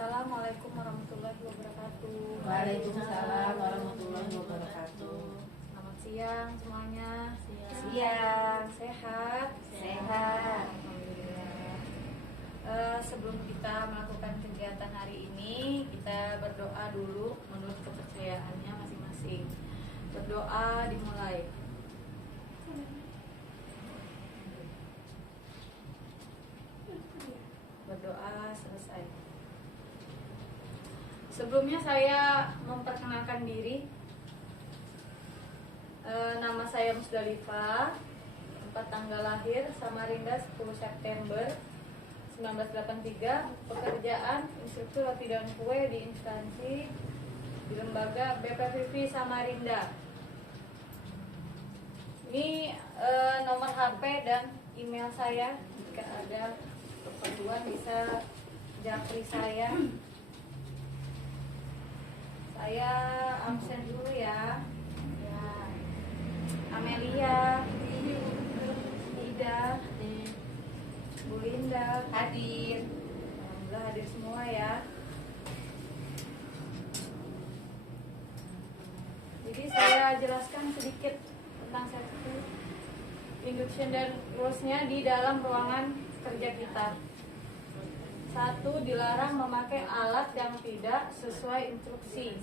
Assalamualaikum warahmatullahi wabarakatuh. Waalaikumsalam warahmatullahi wabarakatuh. Selamat siang semuanya. Siang. Sehat? Sehat. Alhamdulillah. Sebelum kita melakukan kegiatan hari ini, kita berdoa dulu menurut kepercayaannya masing-masing. Berdoa dimulai. Berdoa selesai. Sebelumnya saya memperkenalkan diri. Nama saya Musdalifah. Tempat tanggal lahir Samarinda 10 September 1983. Pekerjaan instruktur roti dan kue di instansi di lembaga BPVV Samarinda. Ini nomor HP dan email saya. Jika ada keperluan bisa japri saya. Saya absen dulu ya. Amelia, Ida, Bu Linda hadir. Alhamdulillah hadir semua ya. Jadi saya jelaskan sedikit tentang safety induction dan rules-nya di dalam ruangan kerja kita. 1. Dilarang memakai alat yang tidak sesuai instruksi.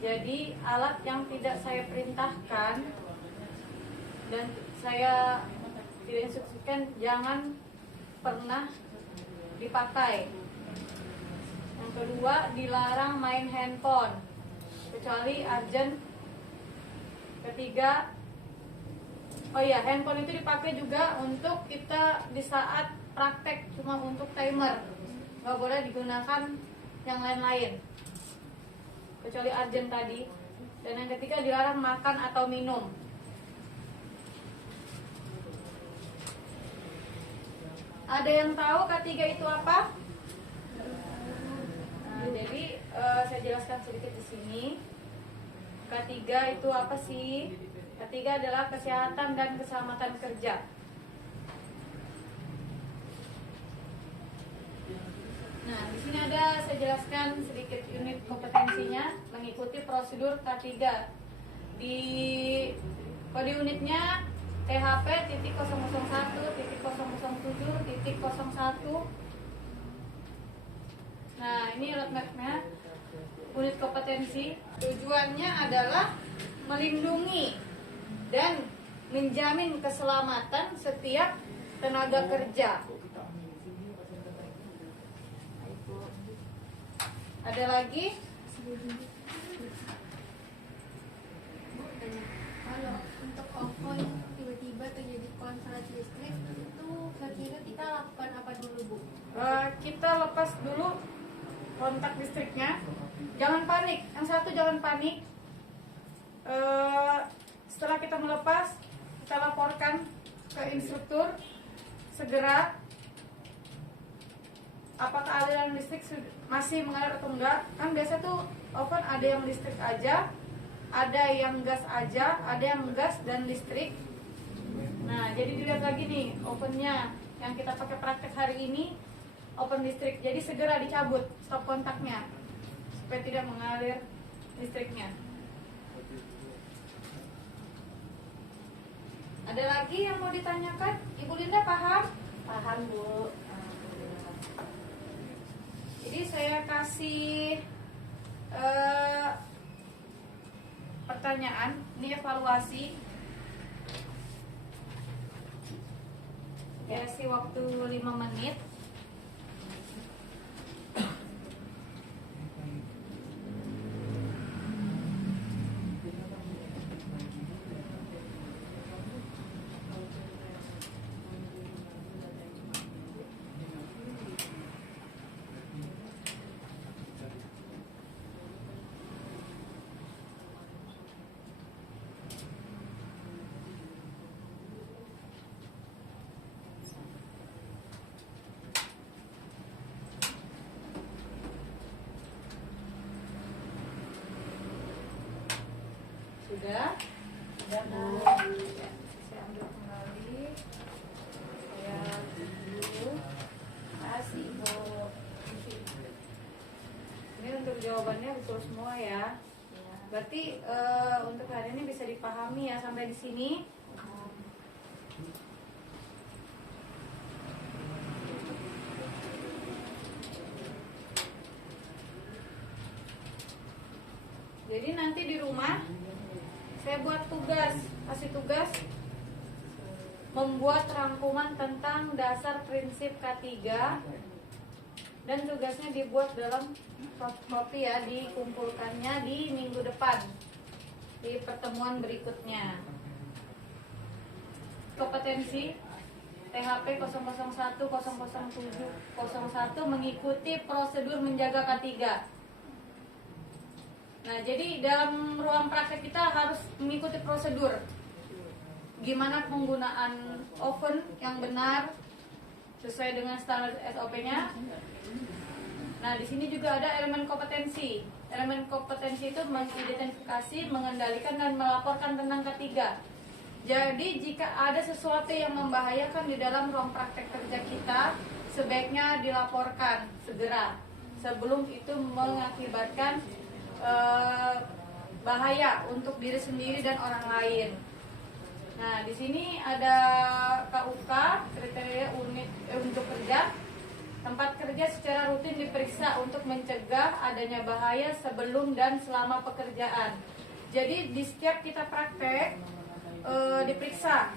Jadi alat yang tidak saya perintahkan dan saya tidak instruksikan jangan pernah dipakai. Yang kedua, dilarang main handphone kecuali urgent. Ketiga, handphone itu dipakai juga untuk kita di saat praktek, cuma untuk timer, nggak boleh digunakan yang lain-lain kecuali urgent tadi. Dan yang ketiga, dilarang makan atau minum. Ada yang tahu ketiga itu apa? Jadi saya jelaskan sedikit di sini. Ketiga itu apa sih? Ketiga adalah kesehatan dan keselamatan kerja. Nah, di sini ada saya jelaskan sedikit unit kompetensinya mengikuti prosedur K3. Di kode unitnya THP titik 001 titik 007 titik 01. Nah, ini roadmap-nya. Unit kompetensi tujuannya adalah melindungi dan menjamin keselamatan setiap tenaga kerja. Ada lagi? Kalau untuk OVO tiba-tiba terjadi korslet listrik itu kira-kira kita lakukan apa dulu, Bu? Kita lepas dulu kontak listriknya. Jangan panik. Yang satu jangan panik. Setelah kita melepas, kita laporkan ke instruktur segera apakah aliran listrik masih mengalir atau enggak. Kan biasa tuh oven ada yang listrik aja, ada yang gas aja, ada yang gas dan listrik. Nah, jadi dilihat lagi nih ovennya yang kita pakai praktek hari ini oven listrik. Jadi segera dicabut stop kontaknya supaya tidak mengalir listriknya. Ada lagi yang mau ditanyakan? Ibu Linda paham? Paham, Bu. Jadi saya kasih pertanyaan, ini evaluasi. Kasih waktu 5 menit. jawabannya betul semua ya. Ya. Berarti untuk hari ini bisa dipahami ya sampai di sini. Jadi nanti di rumah saya buat tugas, kasih tugas membuat rangkuman tentang dasar prinsip K3 dan tugasnya dibuat dalam fotokopi ya, dikumpulkannya di minggu depan di pertemuan berikutnya. Kompetensi THP 001 007 01 mengikuti prosedur menjaga K3. Nah, jadi dalam ruang praktek kita harus mengikuti prosedur. Gimana penggunaan oven yang benar sesuai dengan standar SOP-nya. Nah, di sini juga ada elemen kompetensi. Elemen kompetensi itu mengidentifikasi, mengendalikan dan melaporkan tentang K3. Jadi, jika ada sesuatu yang membahayakan di dalam ruang praktek kerja kita, sebaiknya dilaporkan segera sebelum itu mengakibatkan bahaya untuk diri sendiri dan orang lain. Nah, di sini ada KUK, kriteria unit untuk kerja. Tempat kerja secara rutin diperiksa untuk mencegah adanya bahaya sebelum dan selama pekerjaan. Jadi di setiap kita praktek diperiksa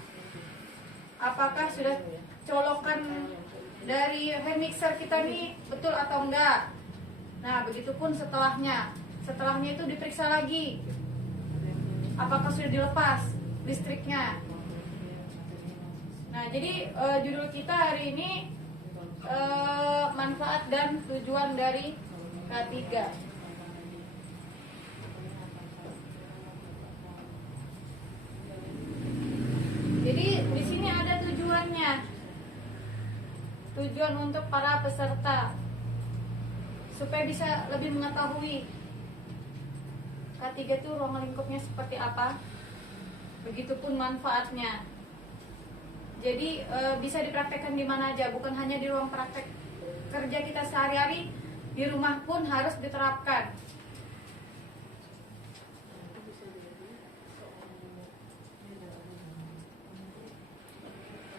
apakah sudah colokan dari hand mixer kita ini betul atau enggak. Nah, begitupun setelahnya. Setelahnya itu diperiksa lagi apakah sudah dilepas listriknya. Nah, jadi judul kita hari ini manfaat dan tujuan dari K3. Jadi di sini ada tujuannya. Tujuan untuk para peserta supaya bisa lebih mengetahui K3 itu ruang lingkupnya seperti apa. Begitupun manfaatnya. Jadi bisa dipraktekkan di mana aja, bukan hanya di ruang praktek kerja kita sehari-hari, di rumah pun harus diterapkan.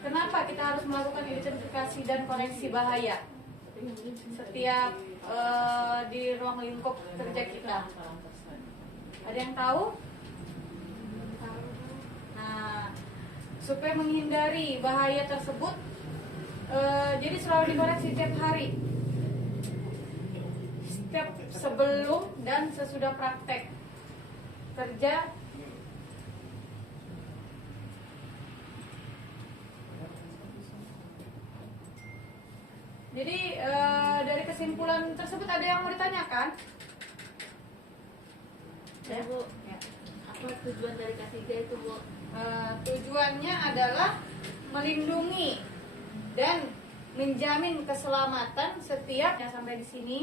Kenapa kita harus melakukan identifikasi dan koreksi bahaya setiap di ruang lingkup kerja kita? Ada yang tahu? Nah, supaya menghindari bahaya tersebut, jadi selalu dikoreksi setiap hari, setiap sebelum dan sesudah praktek kerja. Jadi dari kesimpulan tersebut ada yang mau ditanyakan? Ya, Bu. Ya. Apa tujuan dari K3 itu, Bu? Tujuannya adalah melindungi dan menjamin keselamatan setiap yang sampai di sini.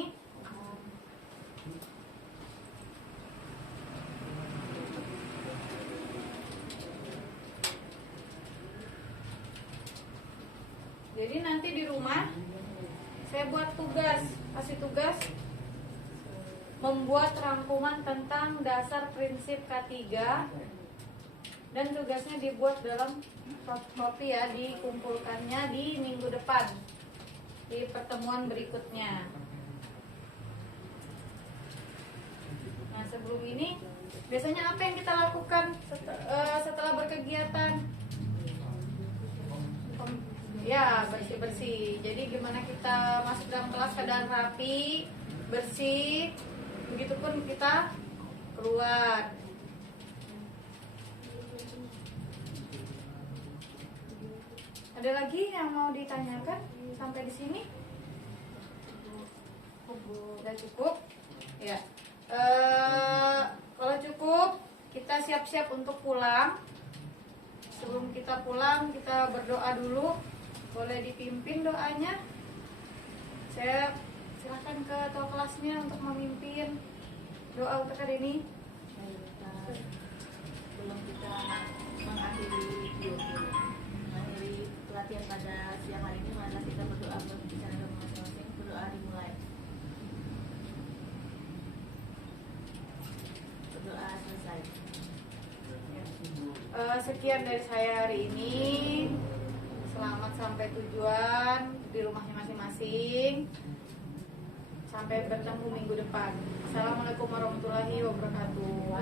Jadi nanti di rumah saya buat tugas, kasih tugas membuat rangkuman tentang dasar prinsip K3 dan tugasnya dibuat dalam fotokopi ya, dikumpulkannya di minggu depan di pertemuan berikutnya. Nah, sebelum ini biasanya apa yang kita lakukan setelah berkegiatan? Ya, bersih-bersih. Jadi gimana kita masuk dalam kelas keadaan rapi, bersih. Begitupun kita keluar. Ada lagi yang mau ditanyakan sampai di sini? Sudah cukup? Ya. Kalau cukup, kita siap-siap untuk pulang. Sebelum kita pulang, kita berdoa dulu. Boleh dipimpin doanya. Saya silahkan ke ketua kelasnya untuk memimpin doa untuk hari ini. Sebelum kita mengakhiri pelatihan pada siang hari ini, mari kita berdoa buat bicara masing-masing. Berdoa dimulai. Sekian dari saya hari ini. Selamat sampai tujuan di rumahnya masing-masing. Sampai bertemu minggu depan. Assalamualaikum warahmatullahi wabarakatuh.